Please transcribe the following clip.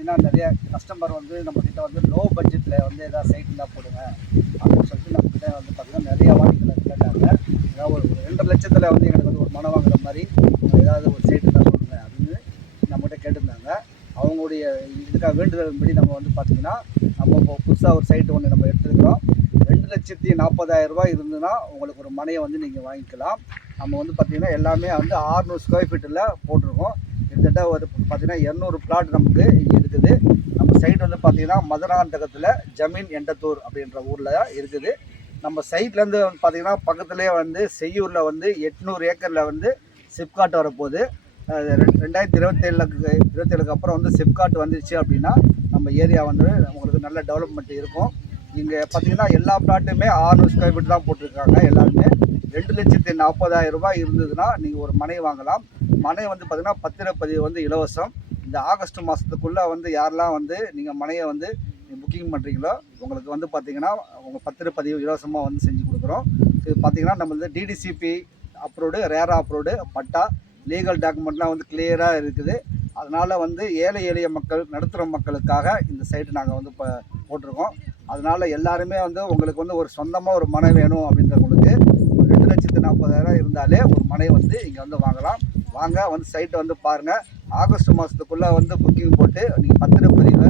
பார்த்தீங்கன்னா நிறைய கஸ்டமர் வந்து நம்மக்கிட்ட வந்து லோ பட்ஜெட்டில் வந்து எதாவது சைட் இருந்தால் போடுங்க அப்படின்னு சொல்லிட்டு நம்மக்கிட்ட வந்து பார்த்திங்கன்னா நிறைய வாடிக்கையாளர் கேட்டாங்க. ஏதாவது ஒரு 2.5 லட்சத்தில் வந்து எனக்கு வந்து ஒரு மனை வாங்குற மாதிரி ஏதாவது ஒரு சைட் இருந்தால் சொல்லுங்க அப்படின்னு நம்மகிட்ட கேட்டிருந்தாங்க. அவங்களுடைய இதுக்காக வேண்டுதல்படி நம்ம வந்து பார்த்திங்கன்னா நம்ம இப்போ புதுசாக ஒரு சைட்டு ஒன்று நம்ம எடுத்துருக்கிறோம். 2,40,000 ரூபாய் இருந்ததுன்னா உங்களுக்கு ஒரு மனையை வந்து நீங்கள் வாங்கிக்கலாம். நம்ம வந்து பார்த்திங்கன்னா எல்லாமே வந்து 600 ஸ்கொயர் ஃபீட்டில் போட்டிருக்கோம். கிட்டத்தட்ட ஒரு பார்த்திங்கன்னா 200 பிளாட் நமக்கு இங்கே இருக்குது. நம்ம சைட் வந்து பார்த்திங்கன்னா மதுராந்தகத்தில் ஜமீன் எண்டத்தூர் அப்படின்ற ஊரில் இருக்குது. நம்ம சைட்லேருந்து வந்து பார்த்திங்கன்னா பக்கத்துலேயே வந்து செய்யூரில் வந்து 800 ஏக்கரில் வந்து சிப்காட் வரப்போகுது. 2027க்கு அப்புறம் வந்து சிப்காட் வந்துருச்சு அப்படின்னா நம்ம ஏரியா வந்து உங்களுக்கு நல்ல டெவலப்மெண்ட் இருக்கும். இங்கே பார்த்தீங்கன்னா எல்லா பிளாட்டுமே 600 ஸ்கொயர் ஃபீட் தான் போட்டிருக்காங்க. எல்லாருமே 2,40,000 ரூபாய் இருந்ததுன்னா நீங்கள் ஒரு மனை வாங்கலாம். மனை வந்து பார்த்திங்கன்னா பத்திரப்பதிவு வந்து இலவசம். இந்த ஆகஸ்ட் மாதத்துக்குள்ளே வந்து யாரெல்லாம் வந்து நீங்கள் மனையை வந்து புக்கிங் பண்ணுறீங்களோ உங்களுக்கு வந்து பார்த்திங்கன்னா உங்கள் பத்திரப்பதிவு இலவசமாக வந்து செஞ்சு கொடுக்குறோம். இது பார்த்திங்கன்னா நம்ம வந்து டிடிசிபி அப்ரூவ்டு, ரேரா அப்ரூவ்டு, பட்டா, லீகல் டாக்குமெண்ட்லாம் வந்து கிளியராக இருக்குது. அதனால் வந்து ஏழை எளிய மக்கள், நடுத்தர மக்களுக்காக இந்த சைட்டு நாங்கள் வந்து இப்போ போட்டிருக்கோம். அதனால் எல்லாருமே வந்து உங்களுக்கு வந்து ஒரு சொந்தமாக ஒரு மனை வேணும் அப்படின்றவங்களுக்கு 2,40,000 இருந்தாலே ஒரு மனை வந்து இங்கே வந்து வாங்கலாம். வாங்க வந்து சைட்டை வந்து பாருங்கள். ஆகஸ்ட் மாதத்துக்குள்ளே வந்து புக்கிங் போட்டு நீங்கள் பத்திரப்பதிவை